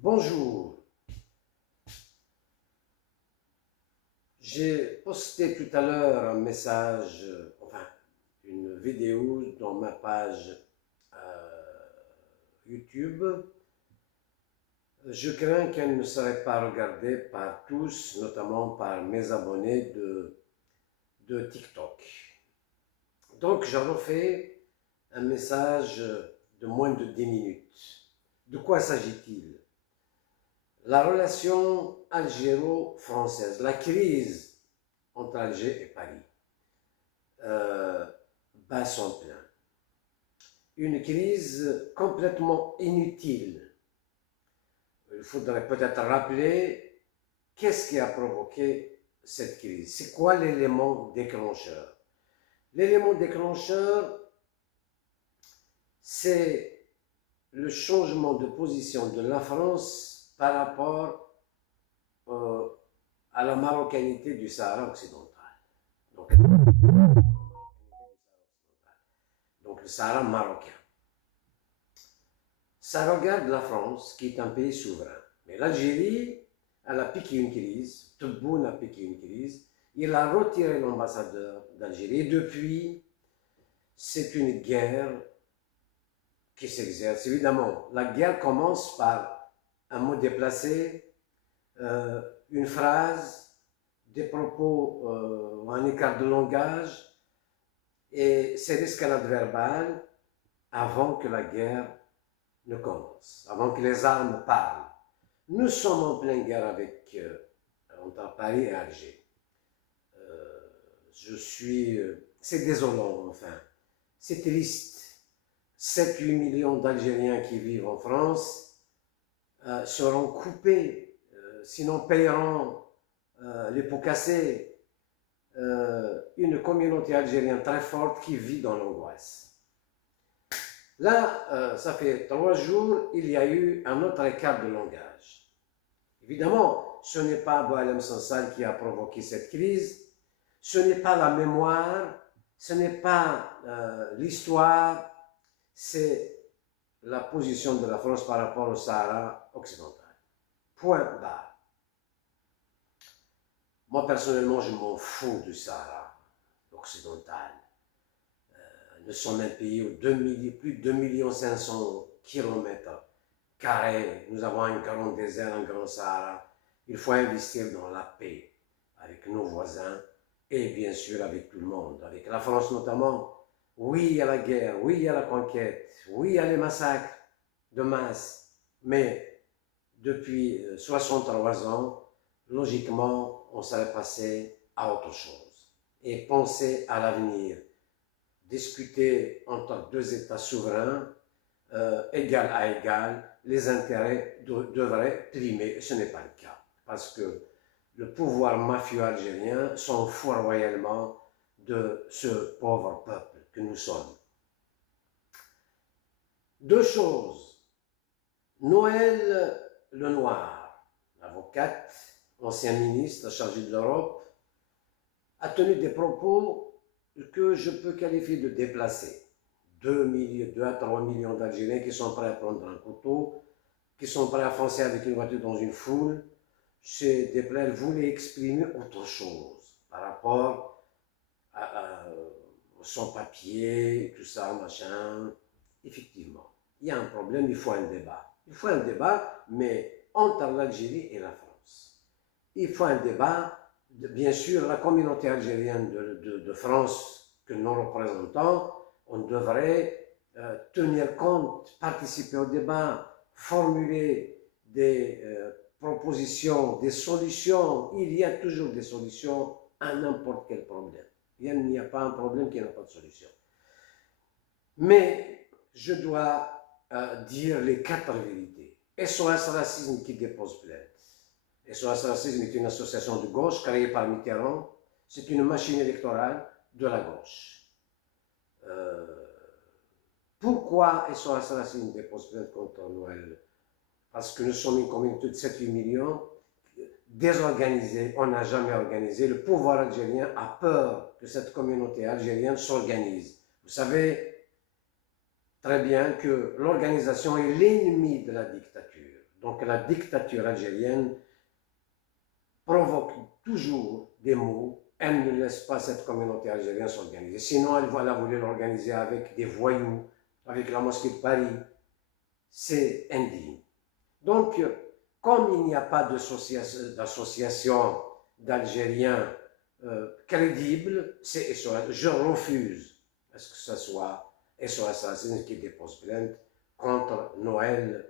Bonjour, j'ai posté tout à l'heure un message, une vidéo dans ma page YouTube. Je crains qu'elle ne serait pas regardée par tous, notamment par mes abonnés de TikTok. Donc je refais un message de moins de 10 minutes. De quoi s'agit-il? La relation algéro-française, la crise entre Alger et Paris, euh, bat son plein. Une crise complètement inutile. Il faudrait peut-être rappeler qu'est-ce qui a provoqué cette crise. C'est quoi l'élément déclencheur? L'élément déclencheur, c'est le changement de position de la France par rapport à la marocanité du Sahara occidental. Donc, donc le Sahara marocain. Ça regarde la France, qui est un pays souverain. Mais l'Algérie, elle a piqué une crise, Tebboune a piqué une crise, il a retiré l'ambassadeur d'Algérie. Et depuis, c'est une guerre qui s'exerce. Évidemment, la guerre commence par un mot déplacé, une phrase, des propos, un écart de langage, et c'est l'escalade verbale avant que la guerre ne commence, avant que les armes parlent. Nous sommes en pleine guerre entre Paris et Alger. C'est désolant, enfin, c'est triste. 7-8 millions d'Algériens qui vivent en France seront coupés, sinon paieront les pots cassés. Une communauté algérienne très forte qui vit dans l'angoisse. Là, ça fait 3 jours, il y a eu un autre écart de langage. Évidemment, ce n'est pas Boualem Sansal qui a provoqué cette crise, ce n'est pas la mémoire, ce n'est pas l'histoire, c'est la position de la France par rapport au Sahara occidental. Point barre. Moi, personnellement, je m'en fous du Sahara occidental. Nous sommes un pays où plus de 2 500 000 km carrés. Nous avons un grand désert, un grand Sahara. Il faut investir dans la paix avec nos voisins et bien sûr avec tout le monde, avec la France notamment. Oui, il y a la guerre, oui, il y a la conquête, oui, il y a les massacres de masse, mais depuis 63 ans, logiquement, on serait passé à autre chose et penser à l'avenir. Discuter en tant que deux États souverains, égal à égal, les intérêts devraient primer. Ce n'est pas le cas, parce que le pouvoir mafieux algérien s'en fout royalement de ce pauvre peuple que nous sommes. Deux choses. Noël Lenoir, avocate, ancien ministre chargé de l'Europe, a tenu des propos que je peux qualifier de déplacés. 2 à 3 millions d'Algériens qui sont prêts à prendre un couteau, qui sont prêts à foncer avec une voiture dans une foule. Ces déplacés voulaient exprimer autre chose par rapport au sans-papier, tout ça, machin. Effectivement, il y a un problème, il faut un débat. Il faut un débat, mais entre l'Algérie et la France. Il faut un débat. Bien sûr, la communauté algérienne de France que nous représentons, on devrait tenir compte, participer au débat, formuler des propositions, des solutions. Il y a toujours des solutions à n'importe quel problème. Il n'y a pas un problème qui n'a pas de solution. Mais je dois dire les 4 vérités. SOS Racisme qui dépose plainte. SOS Racisme est une association de gauche créée par Mitterrand. C'est une machine électorale de la gauche. Pourquoi SOS Racisme dépose plainte contre Noël? Parce que nous sommes une communauté de 7-8 millions, désorganisée, on n'a jamais organisé. Le pouvoir algérien a peur que cette communauté algérienne s'organise. Vous savez très bien que l'organisation est l'ennemi de la dictature. Donc la dictature algérienne provoque toujours des maux. Elle ne laisse pas cette communauté algérienne s'organiser. Sinon, elle a voulu l'organiser avec des voyous, avec la mosquée de Paris. C'est indigne. Donc, comme il n'y a pas d'association d'Algériens crédible, c'est SOS. Je refuse à ce que ce soit SOS Racisme qui dépose plainte contre Noël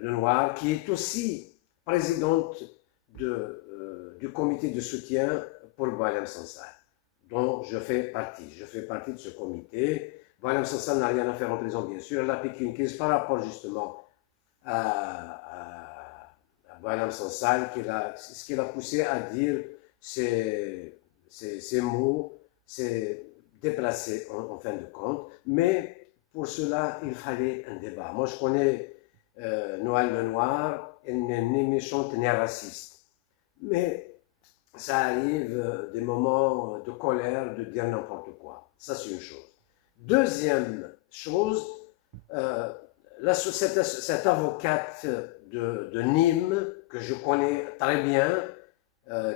Lenoir, qui est aussi présidente du comité de soutien pour Boualem Sansal, dont je fais partie. Je fais partie de ce comité. Boualem Sansal n'a rien à faire en prison, bien sûr. Elle a piqué une crise par rapport justement à Boualem Sansal, ce qui l'a poussé à dire ces mots, c'est déplacé en fin de compte. Mais pour cela, il fallait un débat. Moi, je connais Noël Lenoir, elle n'est ni méchante ni raciste. Mais ça arrive des moments de colère, de dire n'importe quoi. Ça, c'est une chose. Deuxième chose, cette avocate de Nîmes, que je connais très bien,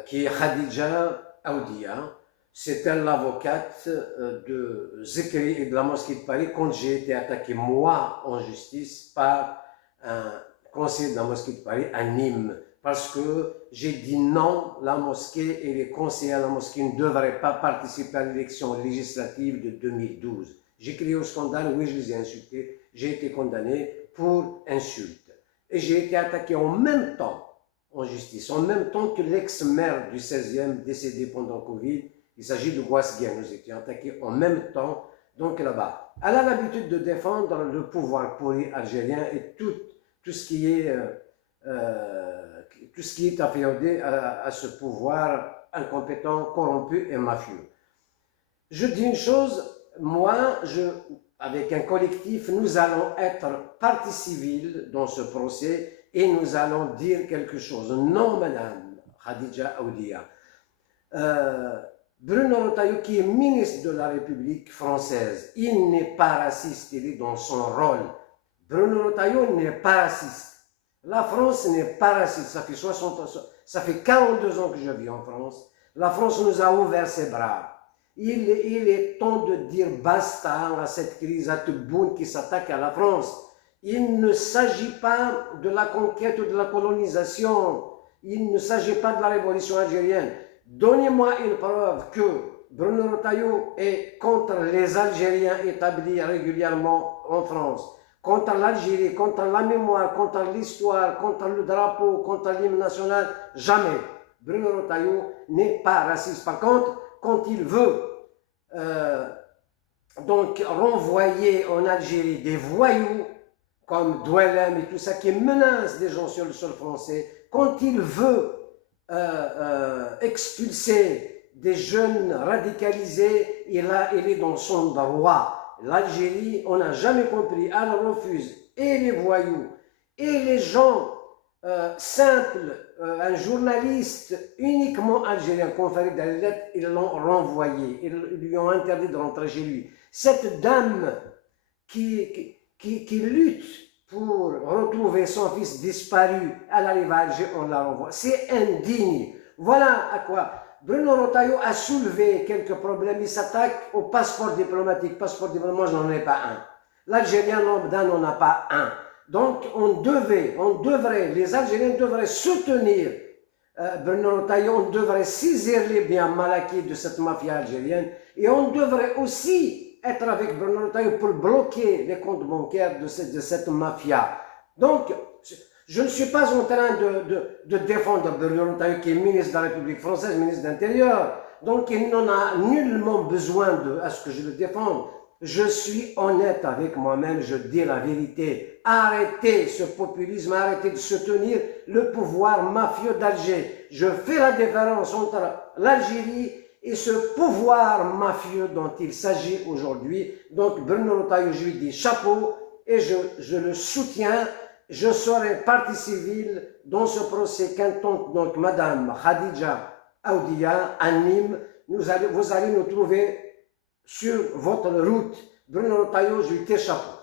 qui est Khadija Aoudia, c'est elle l'avocate de Zikri et de la mosquée de Paris quand j'ai été attaqué, moi, en justice, par un conseiller de la mosquée de Paris à Nîmes, parce que j'ai dit non, la mosquée et les conseillers à la mosquée ne devraient pas participer à l'élection législative de 2012. J'ai crié au scandale, oui, je les ai insultés, j'ai été condamné pour insulte. Et j'ai été attaqué en même temps en justice, en même temps que l'ex-maire du 16e décédé pendant Covid. Il s'agit de Guasguien, nous étions attaqués en même temps, donc là-bas. Elle a l'habitude de défendre le pouvoir pourri algérien et tout ce qui est afféodé à ce pouvoir incompétent, corrompu et mafieux. Je dis une chose, moi, avec un collectif, nous allons être partie civile dans ce procès et nous allons dire quelque chose. Non, madame Khadija Aoudia. Bruno Retailleau, qui est ministre de la République française, il n'est pas raciste, il est dans son rôle. Bruno Retailleau n'est pas raciste. La France n'est pas raciste. Ça fait 42 ans que je vis en France. La France nous a ouvert ses bras. Il est temps de dire basta à cette crise, à Tebboune qui s'attaque à la France. Il ne s'agit pas de la conquête ou de la colonisation. Il ne s'agit pas de la révolution algérienne. Donnez-moi une preuve que Bruno Retailleau est contre les Algériens établis régulièrement en France, contre l'Algérie, contre la mémoire, contre l'histoire, contre le drapeau, contre l'hymne national. Jamais. Bruno Retailleau n'est pas raciste. Par contre, quand il veut donc renvoyer en Algérie des voyous comme Douelem et tout ça qui menacent des gens sur le sol français, quand il veut expulser des jeunes radicalisés, il est dans son droit. L'Algérie, on n'a jamais compris, elle refuse et les voyous et les gens simples, un journaliste uniquement algérien, conféré dans les lettres, ils l'ont renvoyé, ils lui ont interdit de rentrer chez lui. Cette dame qui lutte pour retrouver son fils disparu, elle arrive à Alger, on la renvoie. C'est indigne. Voilà à quoi Bruno Retailleau a soulevé quelques problèmes. Il s'attaque au passeport diplomatique. Passeport diplomatique, moi je n'en ai pas un. L'Algérien lambda n'en a pas un. Donc les Algériens devraient soutenir Bruno Retailleau, on devrait saisir les biens mal acquis de cette mafia algérienne et on devrait aussi être avec Bruno Retailleau pour bloquer les comptes bancaires de cette mafia. Donc, je ne suis pas en train de défendre Bruno Retailleau qui est ministre de la République française, ministre de l'Intérieur. Donc, il n'en a nullement besoin à ce que je le défende. Je suis honnête avec moi-même, je dis la vérité. Arrêtez ce populisme, arrêtez de soutenir le pouvoir mafieux d'Alger. Je fais la différence entre l'Algérie et ce pouvoir mafieux dont il s'agit aujourd'hui. Donc Bruno Retailleau, je lui dis chapeau et je le soutiens. Je serai partie civile dans ce procès qu'intente donc Madame Khadija Aoudia à Nîmes. Vous allez nous trouver sur votre route. Bruno Retailleau, je lui dis chapeau.